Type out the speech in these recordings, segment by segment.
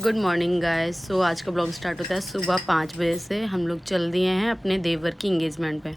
Good morning guys. सो आज का blog start होता है सुबह 5 बजे से। हम लोग चल दिए हैं अपने देवर की इंगेजमेंट पे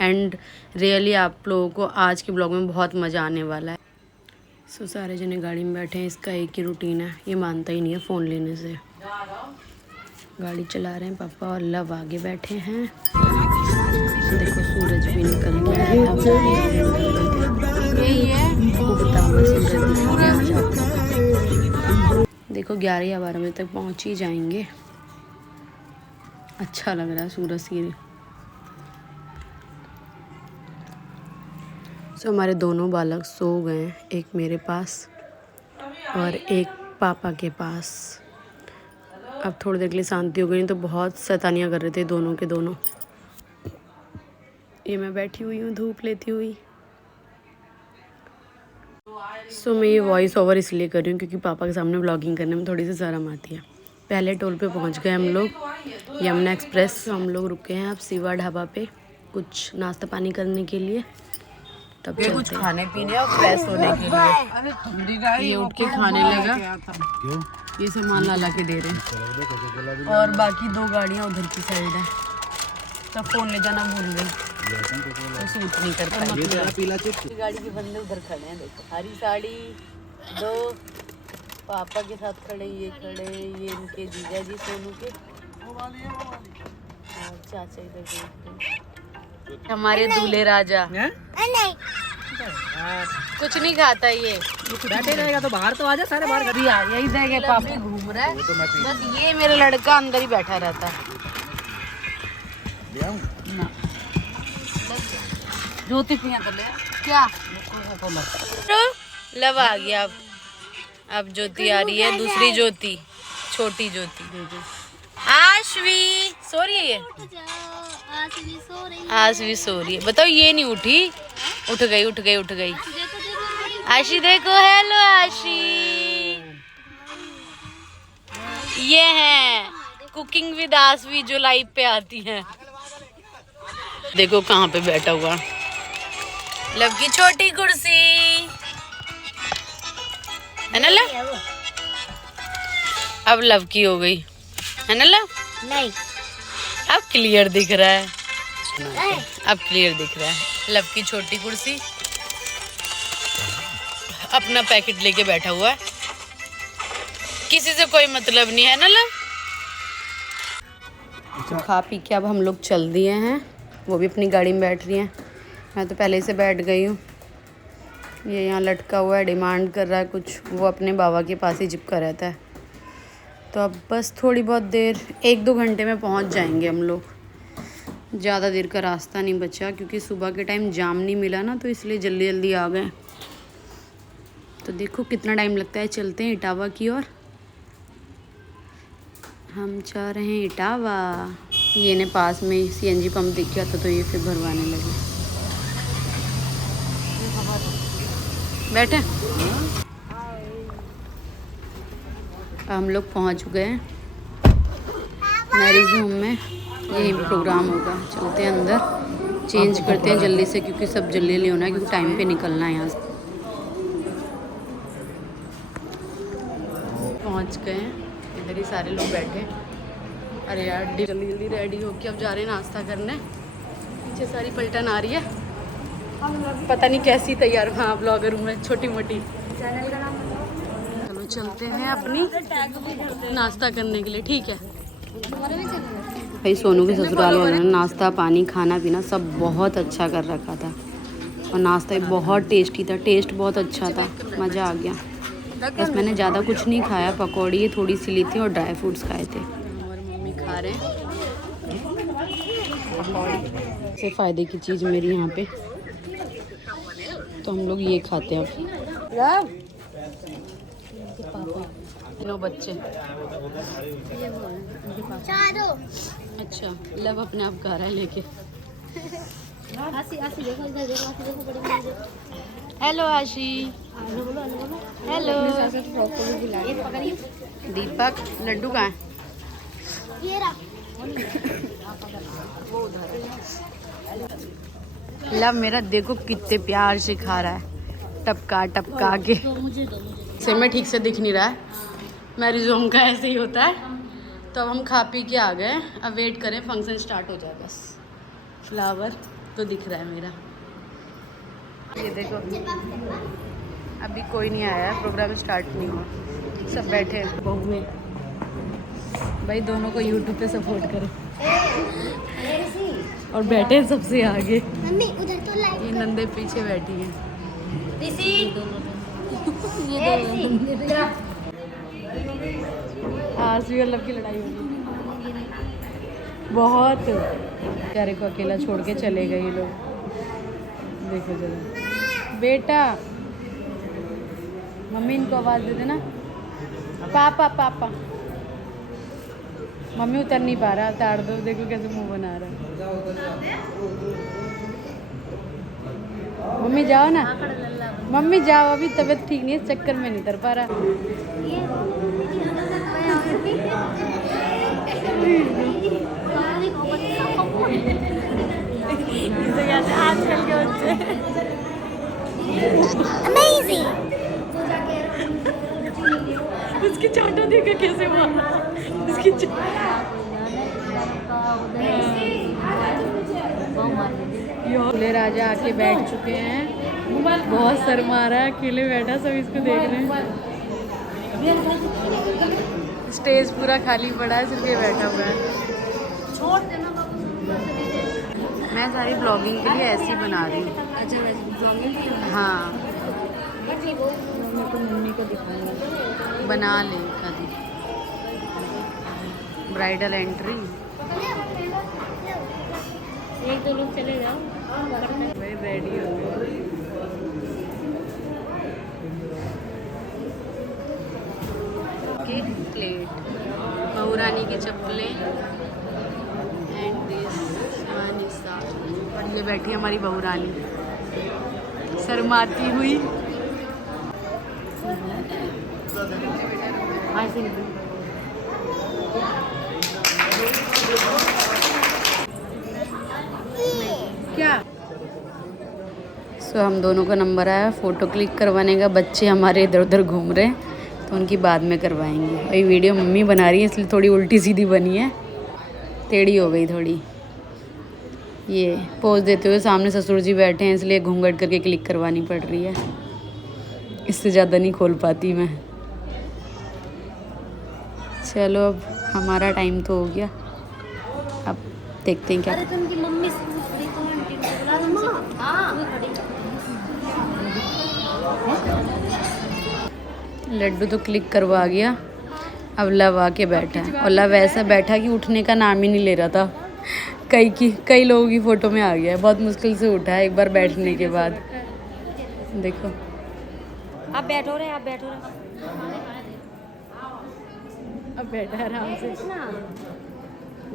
एंड रियली आप लोगों को आज के ब्लॉग में बहुत मज़ा आने वाला है। सो सारे जने गाड़ी में बैठे हैं। इसका एक ही रूटीन है, ये मानता ही नहीं है फ़ोन लेने से। गाड़ी चला रहे हैं पापा और लव आगे बैठे हैं। देखो सूरज भी निकल गया है। देखो 11 या 12 बजे तक पहुंच ही जाएंगे। अच्छा लग रहा है सूरज की। सो हमारे दोनों बालक सो गए हैं, एक मेरे पास और एक पापा के पास। अब थोड़ी देर के लिए शांति हो गई, तो बहुत शैतानियाँ कर रहे थे दोनों के दोनों। ये मैं बैठी हुई हूँ धूप लेती हुई। सो मैं ये वॉइस ओवर इसलिए कर रही हूँ क्योंकि पापा के सामने व्लॉगिंग करने में थोड़ी सी शर्म आती है। पहले टोल पे पहुँच गए हम लोग, यमुना एक्सप्रेस। हम लोग रुके हैं अब शिवा ढाबा पे कुछ नाश्ता पानी करने के लिए। तब चलते कुछ खाने पीने और फ्रेश होने के लिए। ये उठ के खाने लगा, ये सामान ला के दे रहे हैं। और बाकी 2 गाड़ियाँ उधर की साइड है, तब फ़ोन ले जाना भूल गई, तो सूट नहीं करता। गाड़ी के बंदे उधर खड़े हैं, देखो हरी साड़ी 2 पापा के साथ खड़े, ये खड़े, ये इनके जीजा जी सोनू के, और चाचा इधर हमारे दूल्हे राजा। नहीं कुछ नहीं खाता ये, बैठे रहेगा तो बाहर तो आजा, सारे बाहर कभी आ यही जगह पापी घूम रहा है। बस ये मेरा लड़का अंदर ही बैठा रहता है ना। ज्योति पिया कर ले क्या लव आ गया। अब ज्योति आ रही है, दूसरी ज्योति, छोटी ज्योति। आशवी सो रही है, ये आशवी सो रही है। बताओ ये नहीं उठी, उठ गई उठ गई उठ गई। आशी देखो, हेलो आशी। ये है कुकिंग विद आशवी जो लाइव पे आती है। देखो कहाँ पे बैठा हुआ, लव की छोटी कुर्सी है ना लव। अब लव की हो गई है ना लव। नहीं अब क्लियर दिख रहा है, अब क्लियर दिख रहा है। लव की छोटी कुर्सी, अपना पैकेट लेके बैठा हुआ है, किसी से कोई मतलब नहीं है ना लव। तो खा पी के अब हम लोग चल दिए हैं, वो भी अपनी गाड़ी में बैठ रही हैं। मैं तो पहले से बैठ गई हूँ। ये यहाँ लटका हुआ है, डिमांड कर रहा है कुछ, वो अपने बाबा के पास ही चिपका रहता है। तो अब बस थोड़ी बहुत देर, 1-2 घंटे में पहुँच जाएंगे हम लोग। ज़्यादा देर का रास्ता नहीं बचा क्योंकि सुबह के टाइम जाम नहीं मिला ना, तो इसलिए जल्दी जल्दी आ गए। तो देखो कितना टाइम लगता है। चलते हैं इटावा की ओर, हम जा रहे हैं इटावा। ये ने पास में CNG पंप दिख गया था, तो ये फिर भरवाने लगे। बैठे हम लोग पहुंच गए मैरिज होम में, यही प्रोग्राम होगा। चलते हैं अंदर, चेंज करते हैं जल्दी से क्योंकि सब जल्दी जल्दी होना है, क्योंकि टाइम पे निकलना है यहाँ से। पहुंच गए हैं, इधर ही सारे लोग बैठे। अरे यार जल्दी जल्दी रेडी होके अब जा रहे हैं नाश्ता करने। पीछे सारी पलटन आ रही है, पता नहीं कैसी तैयार। हाँ ब्लॉगर हूँ मैं, छोटी मोटी। चलो चलते हैं अपनी नाश्ता करने के लिए, ठीक है भाई। सोनू के ससुराल वालों ने नाश्ता पानी खाना पीना सब बहुत अच्छा कर रखा था, और नाश्ता भी बहुत टेस्टी था, टेस्ट बहुत अच्छा था, मज़ा आ गया। बस मैंने ज़्यादा कुछ नहीं खाया, पकौड़ी थोड़ी सी ली थी और ड्राई फ्रूट्स खाए थे। और मम्मी खा रहे हैं पकौड़ी। से फ़ायदे की चीज़ मेरी यहाँ पे, तो हम लोग ये खाते हैं अब। तीनों बच्चे अच्छा, लव अपने आप खा रहा है लेके। हेलो आशी, हेलो दीपक। लड्डू कहाँ है? लव मेरा देखो कितने प्यार से खा रहा है, टपका टपका के। सिर में ठीक से दिख नहीं रहा है, मैरिज होम का ऐसे ही होता है। तो अब हम खा पी के आ गए, अब वेट करें फंक्शन स्टार्ट हो जाए बस। फ्लावर तो दिख रहा है मेरा, ये देखो अभी कोई नहीं आया है, प्रोग्राम स्टार्ट नहीं हुआ, सब बैठे हैं। बहुए भाई दोनों को यूट्यूब पे सपोर्ट करें और बैठे हैं सबसे आगे। मम्मी उधर तो लाइट ये नंदे पीछे बैठी हैं। आरसी और लब की लड़ाई हो रही बहुत। प्यारे को अकेला छोड़ के चले गए ये लोग। देखो जरा बेटा, मम्मी इनको आवाज दे देना, पापा पापा। मम्मी उतर नहीं पा रहा, उतार दो। देखो कैसे मुंह बना रहा है। मम्मी जाओ ना, मम्मी जाओ, अभी तबीयत ठीक नहीं है, चक्कर में नहीं उतर पा रहा। आजकल के बच्चे उसकी चाटा देखा कैसे मारा, उसकी दूल्हे राजा आके बैठ चुके हैं, बहुत शर्मा रहा है, अकेले बैठा, सब इसको देख रहे हैं। स्टेज पूरा खाली पड़ा है, सिर्फ ये बैठा हुआ है। मैं सारी ब्लॉगिंग के लिए ऐसी बना रही हूँ। अच्छा ब्लॉगिंग? हाँ, मम्मी को दिखाऊंगा, बना ले कभी ब्राइडल एंट्री। एक दो लोग चले जाओ, भाई रेडी हो गए। प्लेट, बहुरानी की चप्पलें एंड दिस मानिसा। और ये बैठी हमारी बहुरानी शर्माती हुई। क्या हम दोनों का नंबर आया फ़ोटो क्लिक करवाने का। बच्चे हमारे इधर उधर घूम रहे हैं, तो उनकी बाद में करवाएंगे। वही वीडियो मम्मी बना रही है, इसलिए थोड़ी उल्टी सीधी बनी है, टेढ़ी हो गई थोड़ी। ये पोज देते हुए सामने ससुर जी बैठे हैं, इसलिए घूंघट करके क्लिक करवानी पड़ रही है, इससे ज़्यादा नहीं खोल पाती मैं। चलो अब हमारा टाइम तो हो गया, अब देखते हैं क्या। लड्डू तो क्लिक करवा गया, अब लव आके बैठा है, और लव ऐसा बैठा कि उठने का नाम ही नहीं ले रहा था। कई लोगों की फ़ोटो में आ गया है, बहुत मुश्किल से उठा है एक बार बैठने के बाद। देखो आप बैठो रे, आप बैठो रे, अब बैठा है आराम से।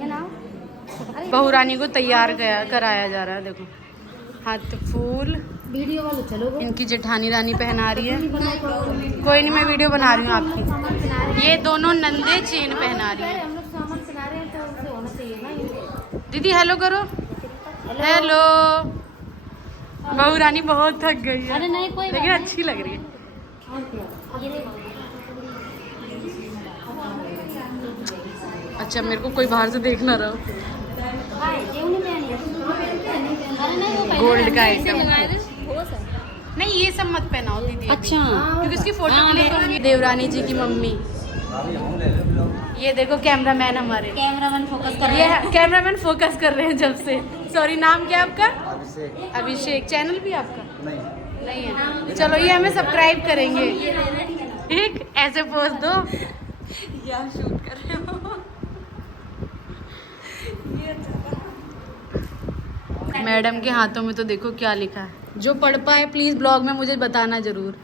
ये ना बहुरानी को तैयार कराया जा रहा है। देखो हाथ फूल, वीडियो वाले चलो। इनकी जेठानी रानी पहना रही है। कोई नहीं, मैं वीडियो बना रही हूँ आपकी। ये दोनों नंदे चेन पहना रही है। हम लोग सामान बना रहे हैं तो उनसे होना चाहिए ना। दीदी हेलो करो, हेलो। बहुरानी बहुत थक गई है, अरे नहीं कोई लेकिन अच्छी लग रही है। अच्छा मेरे को कोई बाहर से देख ना रहा। गोल्ड का आइटम नहीं, ये सब मत पहनाओ दीदी। अच्छा क्योंकि उसकी फोटो क्लिक करनी। देवरानी जी की मम्मी, ये देखो कैमरामैन हमारे, कैमरामैन फोकस कर ये कैमरामैन फोकस कर रहे हैं जब से। सॉरी, नाम क्या है आपका? अभिषेक। चैनल भी आपका नहीं है? चलो ये हमें सब्सक्राइब करेंगे। ठीक, ऐसे पोज दो। क्या शूट कर रहे हो? मैडम के हाथों में तो देखो क्या लिखा है। जो पढ़ पाए प्लीज ब्लॉग में मुझे बताना जरूर।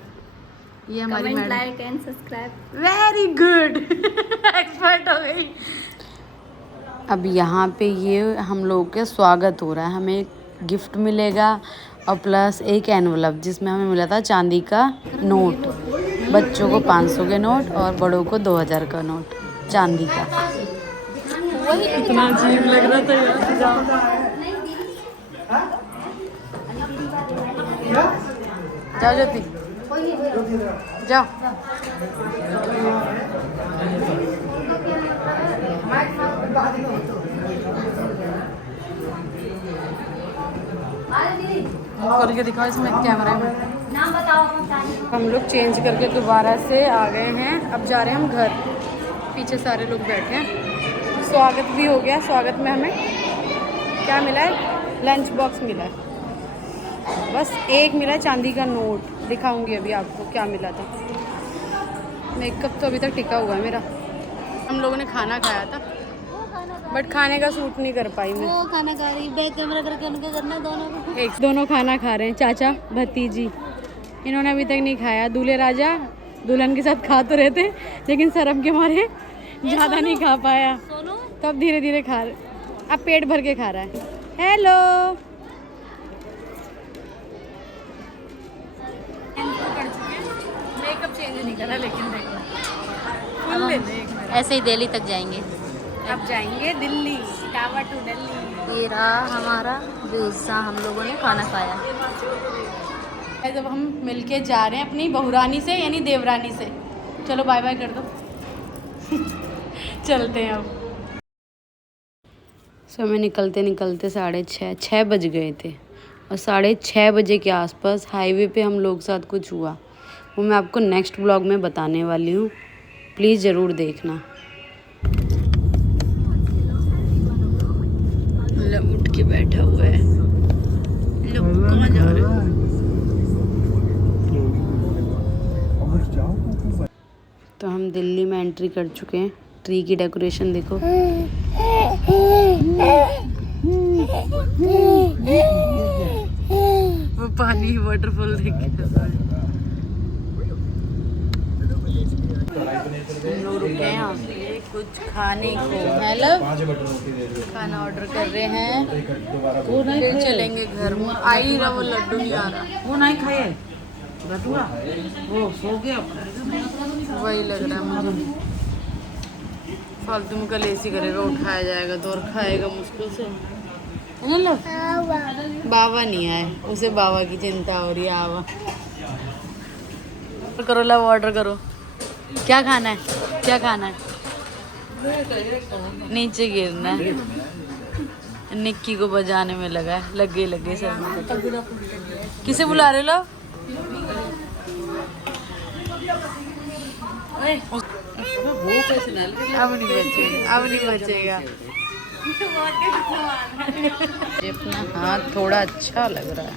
ये हमारी madam, like and subscribe. Very good, expert हो गई। अब यहाँ पे ये हम लोगों का स्वागत हो रहा है, हमें गिफ्ट मिलेगा और प्लस एक एनवलप जिसमें हमें मिला था चांदी का नोट। बच्चों को 500 के नोट और बड़ों को 2000 का नोट चांदी का। इतना अजीब लग रहा था यार। जाओ ज्योति, जाओ। खोल के दिखाओ इसमें कैमरा में। नाम बताओ अपना। हम लोग चेंज करके दोबारा से आ गए हैं, अब जा रहे हैं हम घर। पीछे सारे लोग बैठे हैं। स्वागत भी हो गया। स्वागत में हमें क्या मिला है? लंच बॉक्स मिला है। बस एक मिला है चांदी का नोट, दिखाऊंगी अभी आपको क्या मिला था। मेकअप तो अभी तक टिका हुआ है मेरा। हम लोगों ने खाना खाया था बट खाने का सूट नहीं कर पाई मैं। वो खाना खा रही, बैक कैमरा करके उनके करना दोनों को। दोनों खाना खा रहे हैं, चाचा भतीजी। इन्होंने अभी तक नहीं खाया। दूल्हे राजा दुल्हन के साथ खा तो रहे थे लेकिन शर्म के मारे ज़्यादा नहीं खा पाया, सोनू तब धीरे धीरे खा रहे। अब पेट भर के खा रहा है। हेलो, मेकअप चेंज नहीं करा लेकिन देखो फुल ले ले एक मिनट। ऐसे ही दिल्ली तक जाएंगे। अब जाएंगे दिल्ली, टावर टू दिल्ली। ये रहा हमारा व्यवस्था, हम लोगों ने खाना खाया। जब हम मिलके जा रहे हैं अपनी बहुरानी से यानी देवरानी से। चलो बाय बाय कर दो। चलते हैं अब। समय निकलते निकलते 6:30 बज गए थे और 6:30 बजे के आसपास हाईवे पे हम लोग साथ कुछ हुआ, वो मैं आपको नेक्स्ट ब्लॉग में बताने वाली हूँ। प्लीज़ ज़रूर देखना। उठ के बैठा हुआ है। लोग कहाँ जा रहे हैं? तो हम दिल्ली में एंट्री कर चुके हैं। ट्री की डेकोरेशन देखो। वो पानी वाटरफॉल देख हम लोग रुके हैं यहाँ पे कुछ खाने को। हेलो, खाना ऑर्डर कर रहे हैं, फिर चलेंगे घर में। आ ही रहा, वो लड्डू नहीं आ रहा। वो नहीं खाए बटुआ, वो सो गया। वही लग रहा है मुझे। फालतू में कल ऐसी करेगा, उठाया जाएगा तो और खाएगा मुश्किल से। है ना? बाबा नहीं आए, उसे बाबा की चिंता हो रही है। आवा करो, ला ऑर्डर करो। क्या खाना है? क्या खाना है? नीचे गिरना है। निक्की को बजाने में लगा है। लगे सर। किसे बुला रहे लो? अब नहीं बचेगा, अब नहीं बचेगा। अपना हाथ थोड़ा अच्छा लग रहा है।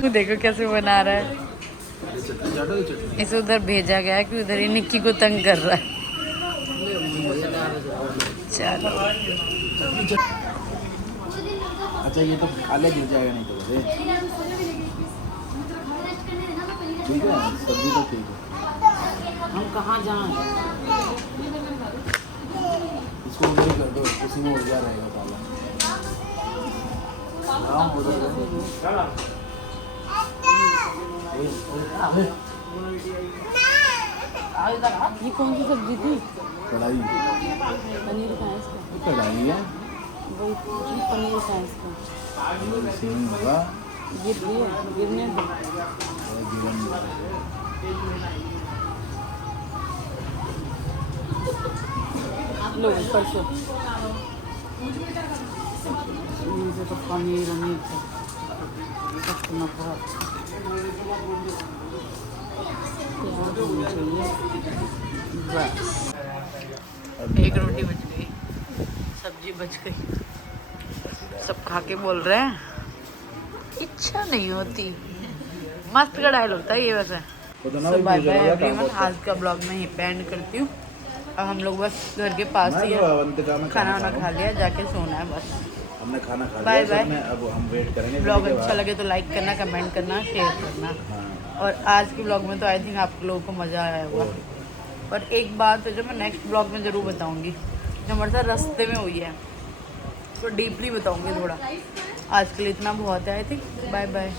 तू देखो कैसे बना रहा है। इसे उधर भेजा गया है कि उधर ही निक्की को तंग कर रहा है। चलो अच्छा, ये तो आले गिर जाएगा नहीं तो बड़े। ठीक है, सब्जी तो ठीक है। हम कहाँ जाएं? इसको उधर ही कर दो, उसी में उलझा रहेगा पाला। हाँ, उधर ये कौन सी सब्जी थी? कढ़ाई। पनीर का है इसका। कढ़ाई है, वही पनीर का है इसका। इसमें होगा गिर रही है, गिरने दो। और जीवन लो ऊपर से तो पनीर बस। एक रोटी बच गई, सब्जी बच गई। सब खा के बोल रहे हैं इच्छा नहीं होती। मस्त का डायल होता है ये वैसे। बाय बाय एवरीवन, आज का ब्लॉग में यहीं पे एंड करती हूँ। अब हम लोग बस घर के पास ही है, खाना वाना खा लिया, जाके सोना है बस। हमने खाना खा बाय लिया। बाय। अब हम वेट करेंगे। ब्लॉग अच्छा लगे तो लाइक करना, कमेंट करना, शेयर करना। और आज के ब्लॉग में तो आई थिंक आप लोगों को मज़ा आया होगा। और एक बात तो जो मैं नेक्स्ट ब्लॉग में ज़रूर बताऊंगी, जो हमारे साथ रास्ते में हुई है, तो डीपली बताऊंगी थोड़ा। आज के लिए इतना बहुत है आई थिंक। Bye bye.